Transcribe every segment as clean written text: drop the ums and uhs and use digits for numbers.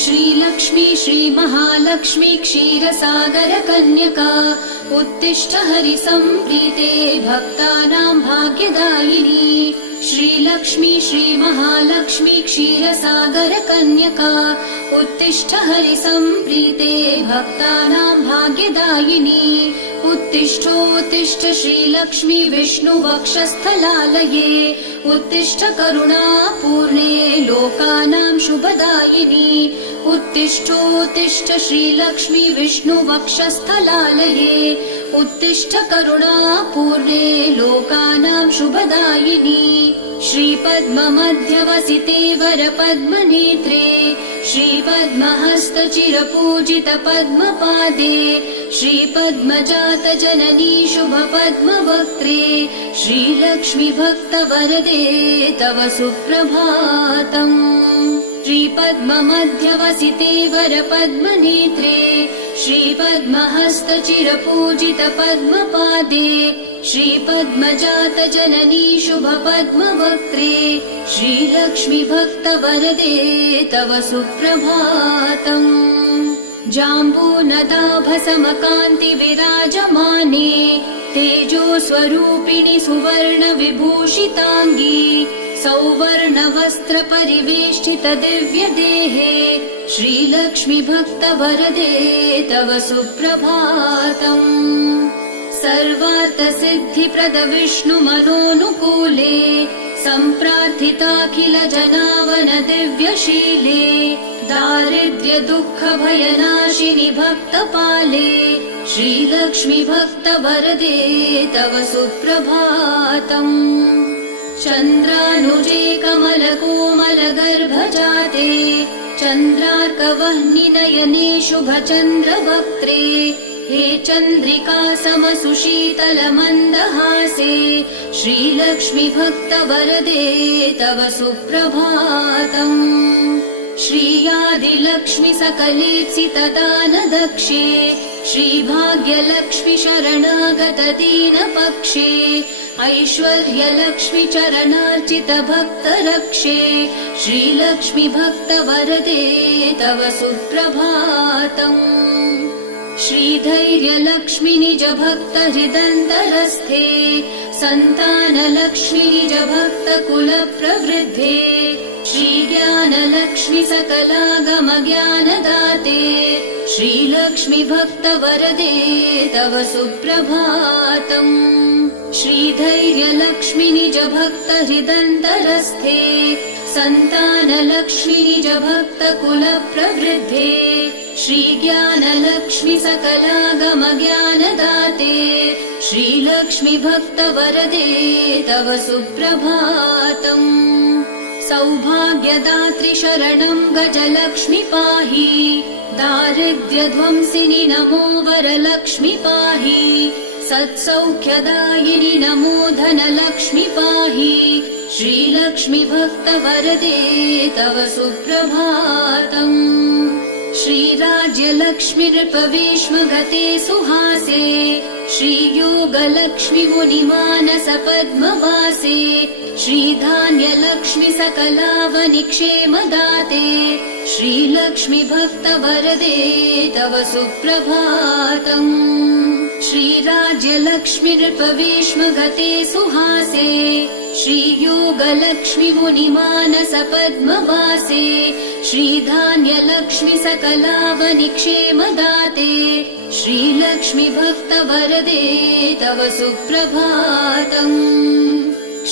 श्रीलक्ष्मी श्रीमहालक्ष्मी क्षीरसागर कन्यका उत्तिष्ठ हरिसम्प्रीते भक्तानां भाग्यदायिनी। श्रीलक्ष्मी श्रीमहालक्ष्मी क्षीरसागर कन्यका उत्तिष्ठ हरिसम्प्रीते भक्तानां भाग्यदायिनी। उत्तिष्ठोत्तिष्ठ श्रीलक्ष्मी विष्णुवक्षस्थलालये उत्तिष्ठ करुणापूर्णे लोकानां शुभदायिनी। उत्तिष्ठोत्तिष्ठ श्रीलक्ष्मी विष्णुवक्षस्थलालये उत्तिष्ठ करुणापूर्णे लोकानां शुभदायिनी। श्रीपद्ममध्यवसिते वरपद्मनेत्रे श्रीपद्महस्तचिरपूजित पद्मपादे श्रीपद्मजात जननी शुभपद्मवक्त्रे श्रीलक्ष्मी भक्तवरदे तव सुप्रभातम्। श्रीपद्ममध्यवसिते वरपद्मनेत्रे श्रीपद्महस्तचिरपूजित पद्मपादे श्रीपद्मजात जननी शुभपद्मवक्त्रे श्रीलक्ष्मी भक्तवरदे तव सुप्रभातम्। जाम्बूनदाभसमकान्ति विराजमाने तेजो स्वरूपिणि सुवर्ण विभूषिताङ्गी सौवर्ण परिवेष्टित दिव्य देहे श्रीलक्ष्मी भक्तवरदे तव सुप्रभातम्। सर्वार्थ सिद्धिप्रद विष्णु मनोनुकूले सम्प्रार्थिताखिल जनावन दिव्यशीले दारिद्र्य दुःख भयनाशिनि भक्तपाले श्रीलक्ष्मी भक्तवरदे तव सुप्रभातम्। चन्द्रानुजे कमलकोमल गर्भजाते चन्द्रार्कवह्नि नयने शुभचन्द्रवक्त्रे हे चन्द्रिका समसुशीतल मन्दहासे श्रीलक्ष्मी भक्तवरदे तव सुप्रभातम्। श्रीयादिलक्ष्मी सकलेत्सित दानदक्षे श्रीभाग्यलक्ष्मी शरणागत दीनपक्षे ऐश्वर्यलक्ष्मी चरणार्चित भक्तरक्षे श्रीलक्ष्मी भक्तवरदे तव सुप्रभातम्। श्रीधैर्यलक्ष्मी निज भक्त हृदन्तरस्थे सन्तानलक्ष्मी निज भक्त कुल प्रवृद्धे श्रीज्ञानलक्ष्मी सकलागम ज्ञानदाते श्रीलक्ष्मी भक्तवरदे तव सुप्रभातम्। श्रीधैर्यलक्ष्मी निज भक्त हृदन्तरस्थे सन्तानलक्ष्मी निज भक्त कुल प्रवृद्धे श्रीज्ञानलक्ष्मी सकलागम ज्ञानदाते श्रीलक्ष्मी भक्तवरदे तव सुप्रभातम्। सौभाग्यदात्री शरणं गजलक्ष्मी पाहि दारिद्र्यध्वंसिनि नमो वरलक्ष्मी पाहि सत्सौख्यदायिनि नमो धनलक्ष्मी पाहि श्रीलक्ष्मी भक्तवरदे तव सुप्रभातम्। श्रीराज्यलक्ष्मी नृपवेश्मगते सुहासे श्रीयोगलक्ष्मी मुनिमानस पद्मवासे श्रीधान्यलक्ष्मी सकलावनि क्षेमदाते श्रीलक्ष्मी भक्तवरदे तव सुप्रभातम्। श्रीराज्यलक्ष्मी नृपवेश्मगते सुहासे श्रीयोगलक्ष्मी मुनिमानस पद्मवासे श्रीधान्यलक्ष्मी सकलावनि क्षेमदाते श्रीलक्ष्मी भक्तवरदे तव सुप्रभातम्।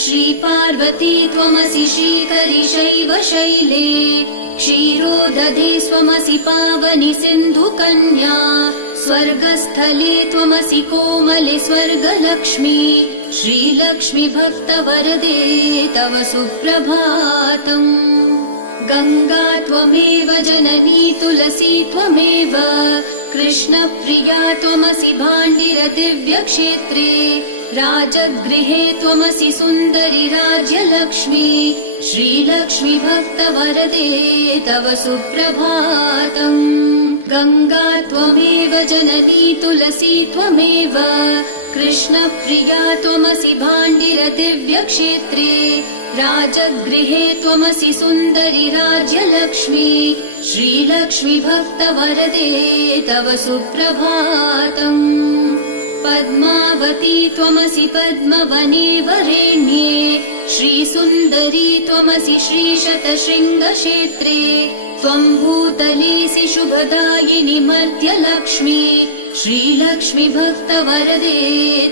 श्रीपार्वती त्वमसि श्रीकरि शैव शैले क्षीरोदधे स्वमसि पावनि सिन्धुकन्या स्वर्गस्थले त्वमसि कोमले स्वर्गलक्ष्मी श्रीलक्ष्मी भक्तवरदे तव सुप्रभातम्। गंगा त्वमेव जननी तुलसी त्वमेव कृष्णप्रिया त्वमसि भाण्डिर दिव्यक्षेत्रे राजगृहे त्वमसि सुन्दरि राज्यलक्ष्मी श्रीलक्ष्मी भक्तवरदे तव सुप्रभातम्। गंगा त्वमेव जननी तुलसी त्वमेव कृष्णप्रिया त्वमसि भाण्डिरदिव्यक्षेत्रे राजगृहे त्वमसि सुन्दरि राज्यलक्ष्मी श्रीलक्ष्मी भक्तवरदे तव सुप्रभातम् पद्मावती त्वमसि पद्मवने वरेण्ये श्रीसुन्दरी त्वमसि श्रीशतशृङ्गक्षेत्रे त्वं भूतलेऽसि शुभदायिनि मर्त्यलक्ष्मी श्रीलक्ष्मी भक्तवरदे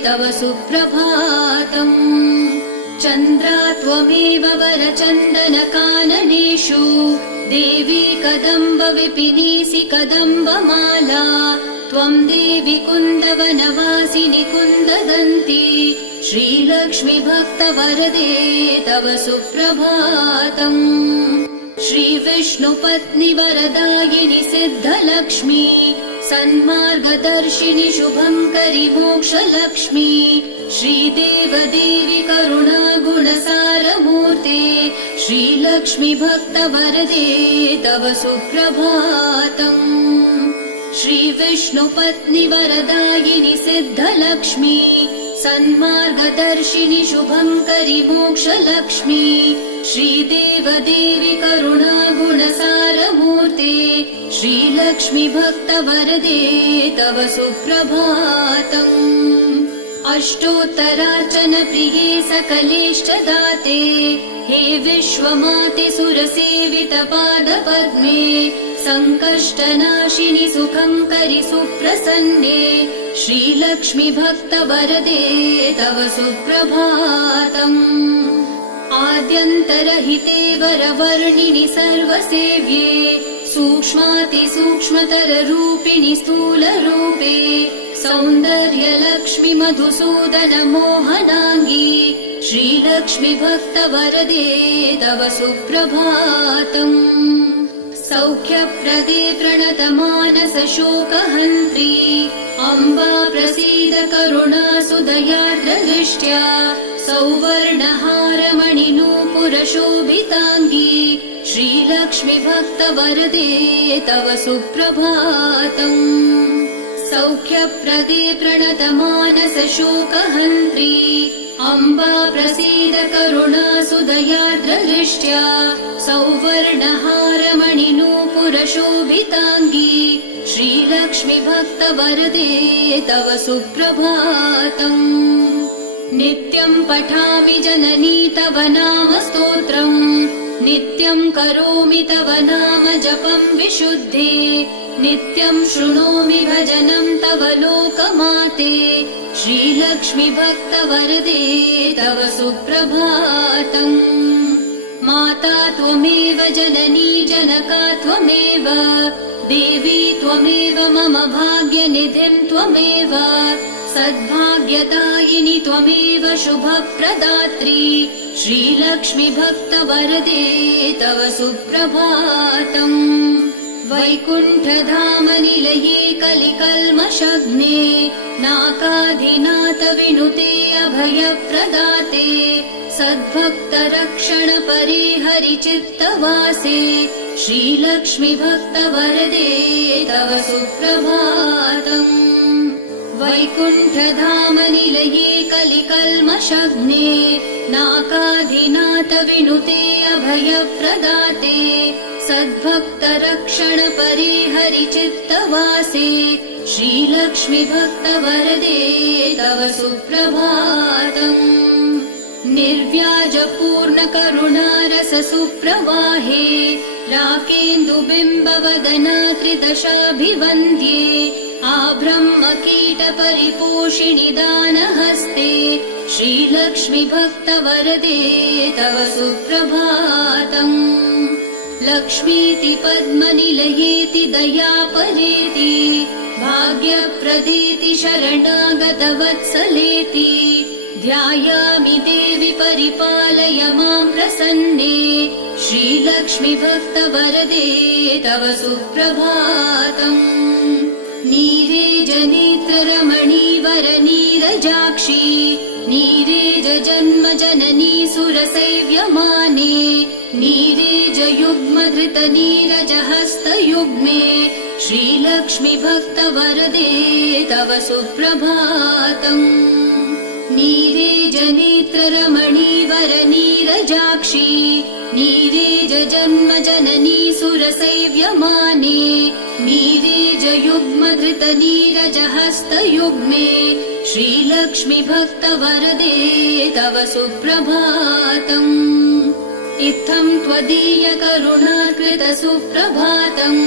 तव सुप्रभातम् चन्द्रा त्वमेव वरचन्दनकाननेषु देवी कदम्ब विपिनेसि कदम्बमाला त्वं देवी कुन्दवनवासिनि कुन्ददन्ती श्रीलक्ष्मी भक्तवरदे तव सुप्रभातम् श्रीविष्णुपत्नि वरदायिनि सिद्धलक्ष्मी सन्मार्गदर्शिनि शुभङ्करि मोक्षलक्ष्मी श्रीदेवदेवी करुणागुणसारमूर्ते श्रीलक्ष्मी भक्तवरदे तव सुप्रभातम् श्रीविष्णुपत्नि वरदायिनि सिद्धलक्ष्मी सन्मार्गदर्शिनि शुभङ्करि मोक्षलक्ष्मी श्रीदेवदेवी करुणागुणसारमूर्ते श्रीलक्ष्मी भक्तवरदे तव सुप्रभातम् अष्टोत्तरार्चनप्रिये सकलेष्टदाते हे विश्वमाते सुरसेवितपादपद्मे सङ्कष्टनाशिनि सुखङ्करि सुप्रसन्ने श्रीलक्ष्मी भक्तवरदे तव सुप्रभातम् आद्यन्तरहिते वरवर्णिनि सर्वसेव्ये सूक्ष्मातिसूक्ष्मतररूपिणि स्थूलरूपे सौन्दर्यलक्ष्मि मधुसूदन मोहनाङ्गी श्रीलक्ष्मी भक्तवरदे तव सुप्रभातम् सौख्यप्रदे प्रणतमानसशोकहन्त्री अम्बा प्रसीद करुणासुदयार्द्रदृष्ट्या सौवर्णहारमणिनूपुरशोभिताङ्गी श्रीलक्ष्मी भक्तवरदे तव सुप्रभातम् सौख्यप्रदे प्रणतमानसशोकहन्त्री अम्बा प्रसीद करुणासुदयार्द्रदृष्ट्या सौवर्णहारमणिनूपुरशोभिताङ्गी श्रीलक्ष्मी भक्तवरदे तव सुप्रभातम् नित्यं पठामि जननी तव नाम स्तोत्रम् नित्यं करोमि तव नाम जपं विशुद्धे नित्यं शृणोमि भजनं तव लोकमाते श्रीलक्ष्मी भक्तवरदे तव सुप्रभातम् माता त्वमेव जननी जनका त्वमेव देवी त्वमेव मम भाग्यनिधिं त्वमेव सद्भाग्यदायिनि त्वमेव शुभप्रदात्री श्रीलक्ष्मी भक्तवरदे तव सुप्रभातम् वैकुण्ठधामनिलये कलिकल्मषग्ने नाकाधिनाथ विनुते अभयप्रदाते सद्भक्तरक्षणपरे हरिचित्तवासे श्रीलक्ष्मी भक्तवरदे तव सुप्रभातम् वैकुण्ठधामनिलये कलिकल्मषग्ने नाकाधिनाथ विनुते अभयप्रदाते सद्भक्तरक्षणपरे हरिचित्तवासे श्रीलक्ष्मी भक्तवरदे तव सुप्रभातम् निर्व्याजपूर्णकरुणारससुप्रवाहे राकेन्दुबिम्बवदनात्रिदशाभिवन्द्ये आब्रह्मकीटपरिपोषिणि दानहस्ते श्रीलक्ष्मी भक्तवरदे तव सुप्रभातम् लक्ष्मीति पद्मनिलयेति दयापरेति भाग्यप्रदेति शरणागतवत्सलेति ध्यायामि देवि परिपालय मां प्रसन्ने श्रीलक्ष्मी भक्तवरदे तव सुप्रभातम् नीरेजनेत्ररमणीवरनीरजाक्षी नीरेजजन्मजननी सुरसेव्यमाने नीरेजयुग्मधृतनीरजहस्तयुग्मे श्रीलक्ष्मी भक्तवरदे तव सुप्रभातम्। नीरेजनेत्ररमणी वरनीरजाक्षी नीरेज जन्म जननी सुरसेव्यमाने नीरेजयुग्मधृत नीरजहस्तयुग्मे श्रीलक्ष्मी भक्तवरदे तव सुप्रभातम्। इत्थं त्वदीय करुणाकृत सुप्रभातम्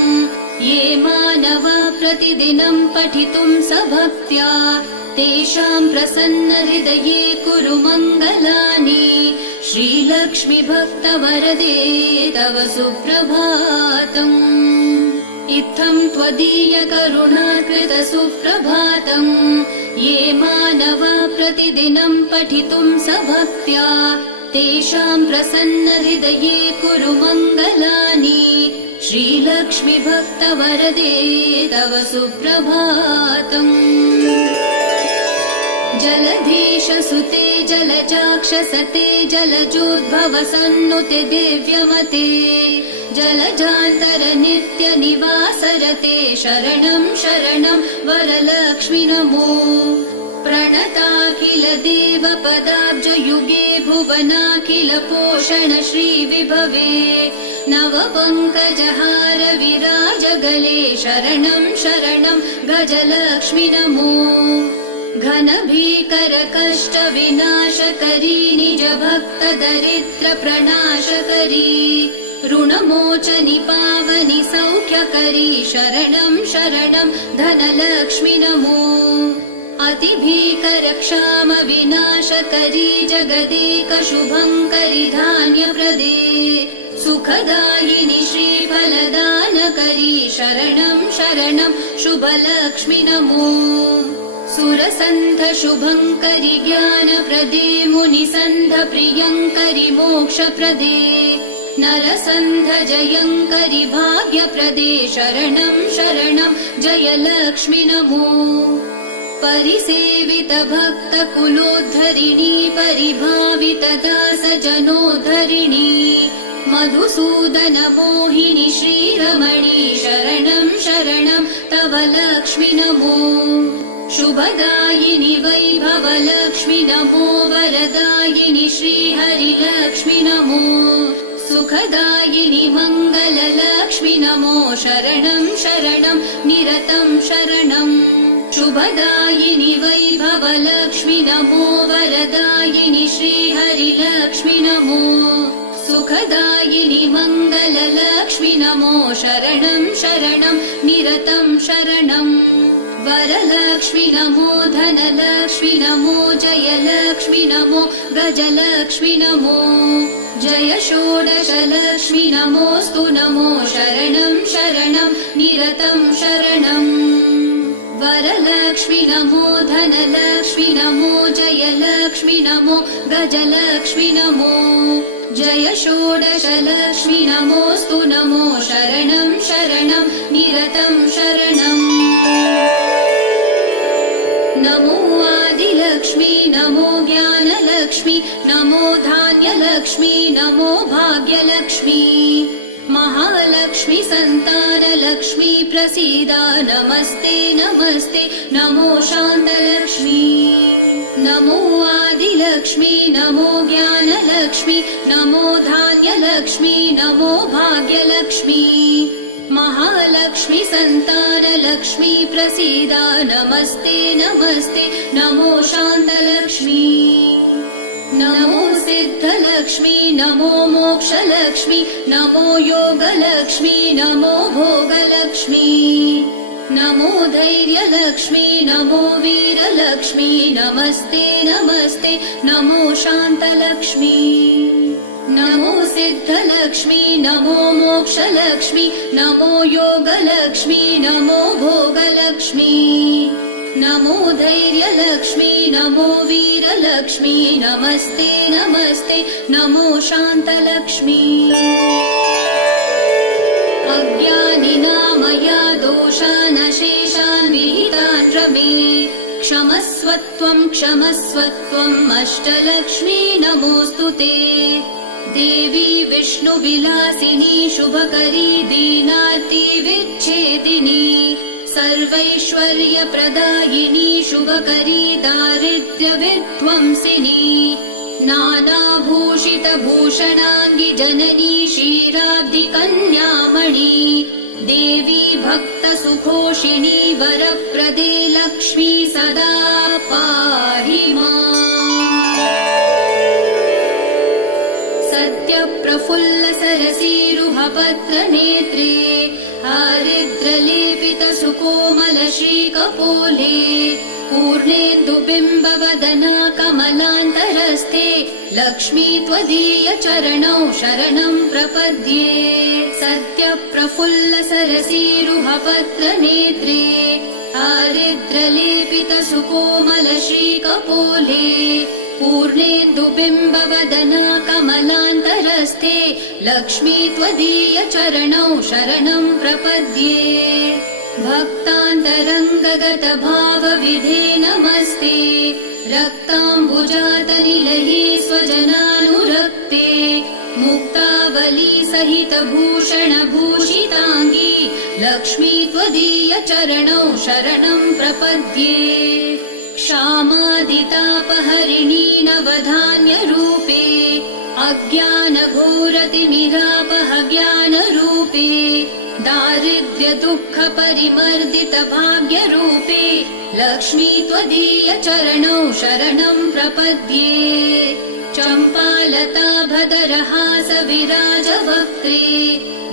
ये मानवा प्रतिदिनं पठितुं सभक्त्या तेषां प्रसन्न हृदये कुरु मङ्गलानि श्रीलक्ष्मी भक्तवरदे तव सुप्रभातम्। इत्थं त्वदीय करुणाकृत सुप्रभातम् ये मानवा प्रतिदिनं पठितुं सभक्त्या तेषां प्रसन्न हृदये कुरु मङ्गलानि श्रीलक्ष्मी भक्तवरदे तव सुप्रभातम्। जलधीशसुते जलचाक्षसते जलजोद्भव सन्नुते दिव्यमते जलजान्तर नित्य निवासरते शरणं शरणं वरलक्ष्मि नमो। प्रणताखिल देव पदाब्ज युगे भुवनाखिल पोषण श्रीविभवे नव पङ्कजहार विराज गले शरणं शरणं गजलक्ष्मि नमो। घन भीकर कष्ट विनाशकरी निज भक्त दरिद्र प्रणाशकरी ऋणमोचनि पावनि सौख्यकरी शरणं शरणं धनलक्ष्मि नमो। अतिभीकर क्षाम विनाशकरी जगदेक शुभङ्करि धान्यप्रदे सुखदायिनि श्रीफलदानकरी शरणं शरणं शुभलक्ष्मि नमो। सुरसन्ध शुभङ्करि ज्ञानप्रदे मुनिसन्ध प्रियङ्करि मोक्षप्रदे नरसन्ध जयङ्करि भाग्यप्रदे शरणं शरणं जयलक्ष्मि नमो। परिसेवित भक्त कुलोद्धरिणी परिभावित दास जनोद्धरिणी मधुसूदन मोहिनी श्रीरमणी शरणं शरणं तव लक्ष्मि नमो। शुभदायिनि वैभव लक्ष्मि नमो वरदायिनि श्रीहरिलक्ष्मि नमो। सुखदायिनि मङ्गल लक्ष्मि नमो शरणं शरणं निरतं शरणम्। शुभदायिनि वैभव लक्ष्मि नमो वरदायिनि श्रीहरिलक्ष्मि नमो। सुखदायिनि मङ्गल लक्ष्मि नमो शरणं शरणं निरतं शरणम्। वरलक्ष्मि नमो धनलक्ष्मि नमो जयलक्ष्मि नमो गजलक्ष्मि नमो। जय षोडशलक्ष्मि नमोऽस्तु नमो शरणं शरणं निरतं शरणम्। वरलक्ष्मि नमो धनलक्ष्मि नमो जयलक्ष्मि नमो गजलक्ष्मि नमो। जय षोडशलक्ष्मि नमोऽस्तु नमो शरणं शरणं निरतं शरणम्। नमो आदिलक्ष्मी नमो ज्ञानलक्ष्मी नमो धान्यलक्ष्मी नमो भाग्यलक्ष्मी महालक्ष्मी संतानलक्ष्मी प्रसीदा नमस्ते नमस्ते नमो शान्तलक्ष्मी। नमो आदिलक्ष्मी नमो ज्ञानलक्ष्मी नमो धान्यलक्ष्मी नमो भाग्यलक्ष्मी महालक्ष्मी संतानलक्ष्मी प्रसीदा नमस्ते नमस्ते नमो शान्तलक्ष्मी। नमो सिद्धलक्ष्मी नमो मोक्षलक्ष्मी नमो योगलक्ष्मी नमो भोगलक्ष्मी नमो धैर्यलक्ष्मी नमो वीरलक्ष्मी नमस्ते नमस्ते नमो शान्तलक्ष्मी। नमो सिद्धलक्ष्मी नमो मोक्षलक्ष्मी नमो योगलक्ष्मी नमो भोगलक्ष्मी नमो धैर्यलक्ष्मी नमो वीरलक्ष्मी नमस्ते नमस्ते नमो शान्तलक्ष्मी। अज्ञानिनामया दोषान् शेषान् विहितान् रमे क्षमस्वत्वं क्षमस्वत्वम् अष्टलक्ष्मी नमोऽस्तु ते। देवी विष्णुविलासिनी शुभकरी दीनार्ति विच्छेदिनी सर्वैश्वर्यप्रदायिनी शुभकरी दारिद्र्यविध्वंसिनी नानाभूषितभूषणाङ्गि जननी क्षीराब्धिकन्यामणि देवी भक्तसुखोषिणी वरप्रदे लक्ष्मी सदा पाहि माम्। सत्यप्रफुल्लसरसीरुहपत्रनेत्रे हरिद्रलेपितसुकोमलश्रीकपोले पूर्णेन्दुबिम्बवदना कमलान्तरस्थे लक्ष्मी त्वदीयचरणौ शरणं प्रपद्ये। सत्यप्रफुल्लसरसीरुहपत्रनेत्रे हरिद्रलेपितसुकोमलश्रीकपोले पूर्णेन्दुबिम्बवदना कमलान्तरस्थे लक्ष्मी त्वदीयचरणौ शरणं प्रपद्ये। भक्तान्तरङ्गगतभावविधे नमस्ते रक्ताम्बुजातनिलये स्वजनानुरक्ते मुक्तावली सहितभूषणभूषिताङ्गी लक्ष्मी त्वदीयचरणौ शरणं प्रपद्ये। क्षामादितापहरिणी नवधान्यरूपे अज्ञानघोरतिमिरापहज्ञानरूपे दारिद्र्यदुःखपरिमर्दितभाग्यरूपे लक्ष्मी त्वदीयचरणौ शरणं प्रपद्ये। चम्पालताभदरहासविराजवक्त्रे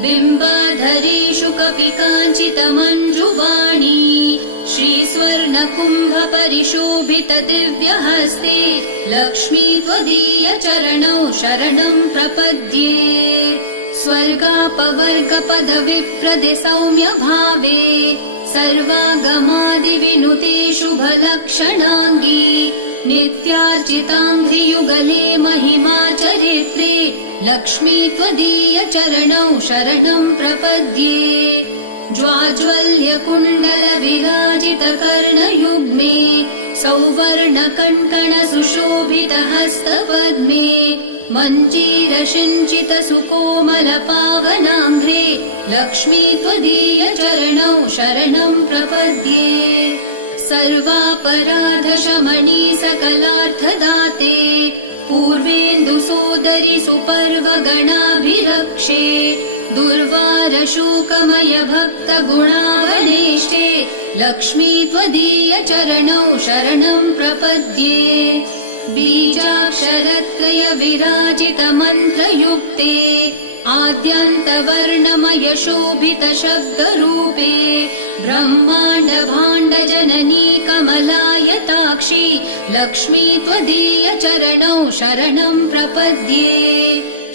बिम्बाधरे शुकपिकाञ्चितमञ्जुवाणी श्रीस्वर्णकुम्भपरिशोभितदिव्यहस्ते लक्ष्मी त्वदीयचरणौ शरणं प्रपद्ये। स्वर्गापवर्गपदविप्रदे सौम्यभावे सर्वागमादिविनुते शुभलक्षणाङ्गी नित्यार्चिताङ्घ्रियुगले महिमाचरित्रे लक्ष्मी त्वदीयचरणौ शरणं प्रपद्ये। ज्वाज्वल्यकुण्डलविराजितकर्णयुग्मे सौवर्णकङ्कणसुशोभितहस्तपद्मे मञ्जीरसिञ्चितसुकोमलपावनाङ्घ्रे लक्ष्मी त्वदीयचरणौ शरणं प्रपद्ये। सर्वापराधशमनी सकलार्थदाते पूर्वेन्दुसोदरि सुपर्वगणाभिरक्षे दुर्वारशोकमय भक्तगुणावनेष्टे लक्ष्मी त्वदीयचरणौ शरणं प्रपद्ये। बीजाक्षरत्रय विराजितमन्त्रयुक्ते आद्यान्तवर्णमय शोभितशब्दरूपे ब्रह्माण्डभाण्डजननी कमलायताक्षी लक्ष्मी त्वदीयचरणौ शरणं प्रपद्ये।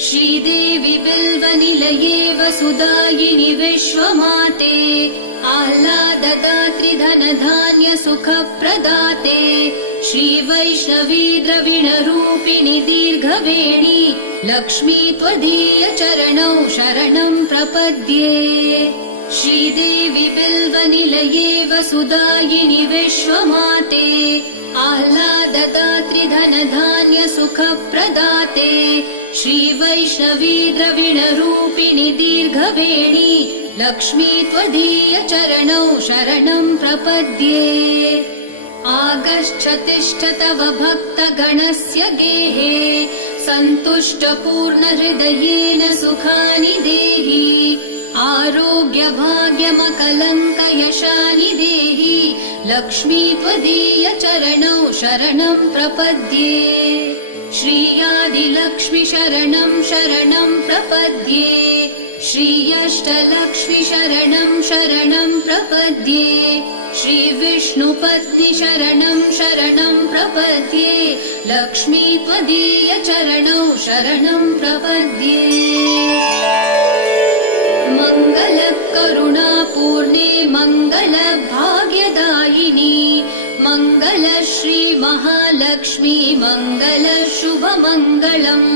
श्रीदेवी बिल्वनिलये वसुदायिनि विश्वमाते आह्लाददात्री धनधान्यसुखप्रदाते श्रीवैष्णवी द्रविणरूपिणि दीर्घवेणी लक्ष्मी त्वदीयचरणौ शरणं प्रपद्ये। श्रीदेवी बिल्वनिलये वसुदायिनि विश्वमाते आह्लाददात्री धनधान्यसुखप्रदाते श्रीवैष्णवी द्रविणरूपिणि दीर्घवेणी लक्ष्मी त्वदीयचरणौ शरणं प्रपद्ये। आगच्छतिष्ठ तव भक्तगणस्य गेहे सन्तुष्टपूर्णहृदयेन सुखानि देहि आरोग्यभाग्यमकलङ्कयशानि देहि लक्ष्मी त्वदीयचरणौ शरणं प्रपद्ये। श्रीयादिलक्ष्मि शरणं शरणं प्रपद्ये। श्रीयष्टलक्ष्मि शरणं शरणं प्रपद्ये। श्रीविष्णुपत्नि शरणं शरणं प्रपद्ये लक्ष्मी त्वदीयचरणौ शरणं प्रपद्ये। मङ्गलकरुणापूर्णे मङ्गलभाग्यदायिनी मङ्गलश्री महालक्ष्मी मङ्गलशुभमङ्गलम्।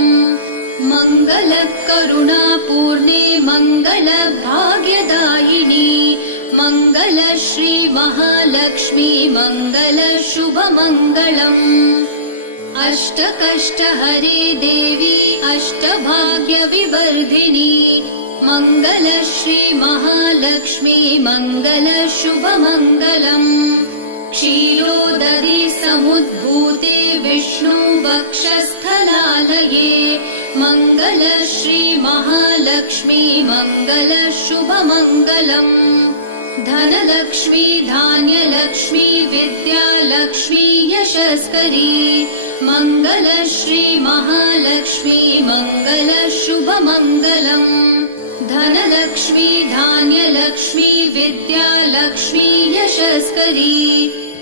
मङ्गलकरुणापूर्णे मङ्गलभाग्यदायिनी मङ्गलश्री महालक्ष्मी मङ्गलशुभमङ्गलम्। अष्टकष्टहरे देवी अष्टभाग्यविवर्धिनी मङ्गलश्री महालक्ष्मी मङ्गलशुभमङ्गलम् क्षीरोदरी समुद्भूते विष्णुवक्षस्थलालये मङ्गलश्री महालक्ष्मी मङ्गलशुभमङ्गलम् धनलक्ष्मी धान्यलक्ष्मी विद्यालक्ष्मी यशस्करी मङ्गलश्री महालक्ष्मी मङ्गलशुभमङ्गलम् धनलक्ष्मी धान्यलक्ष्मी विद्यालक्ष्मी यशस्करी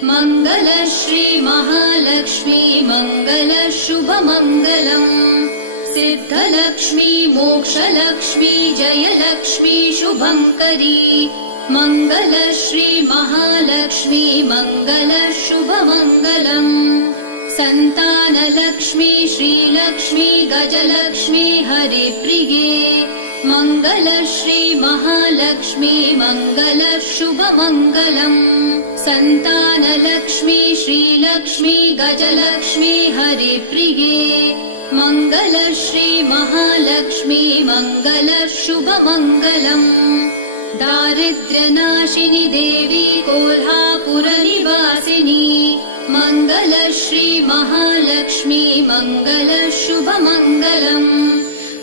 मङ्गलश्री महालक्ष्मी मङ्गलशुभमङ्गलम् सिद्धलक्ष्मी मोक्षलक्ष्मी जयलक्ष्मी शुभङ्करी मङ्गलश्री महालक्ष्मी मङ्गलशुभमङ्गलम् सन्तानलक्ष्मी श्रीलक्ष्मी गजलक्ष्मी हरिप्रिये मङ्गलश्री महालक्ष्मी मङ्गलशुभमङ्गलम् सन्तानलक्ष्मी श्रीलक्ष्मी गजलक्ष्मी हरिप्रिये मङ्गलश्री महालक्ष्मी मङ्गलशुभमङ्गलम् दारिद्र्यनाशिनि देवी कोल्हापुरनिवासिनी मङ्गलश्री महालक्ष्मी मङ्गलशुभमङ्गलम्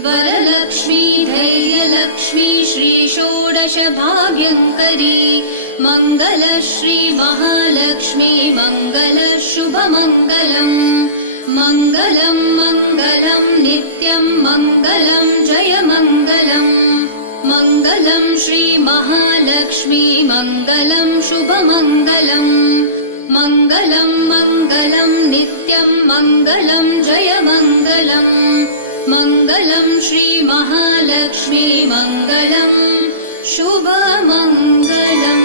वरलक्ष्मी धैर्यलक्ष्मी श्रीषोडशभाग्यङ्करी मङ्गलश्री महालक्ष्मी मङ्गलशुभमङ्गलम् मङ्गलं मङ्गलं नित्यं मङ्गलं जयमङ्गलम् मङ्गलं श्री महालक्ष्मी मङ्गलं शुभमङ्गलम् मङ्गलं मङ्गलं नित्यं मङ्गलं जयमङ्गलम् मङ्गलं श्री महालक्ष्मी मङ्गलं शुभमङ्गलम्।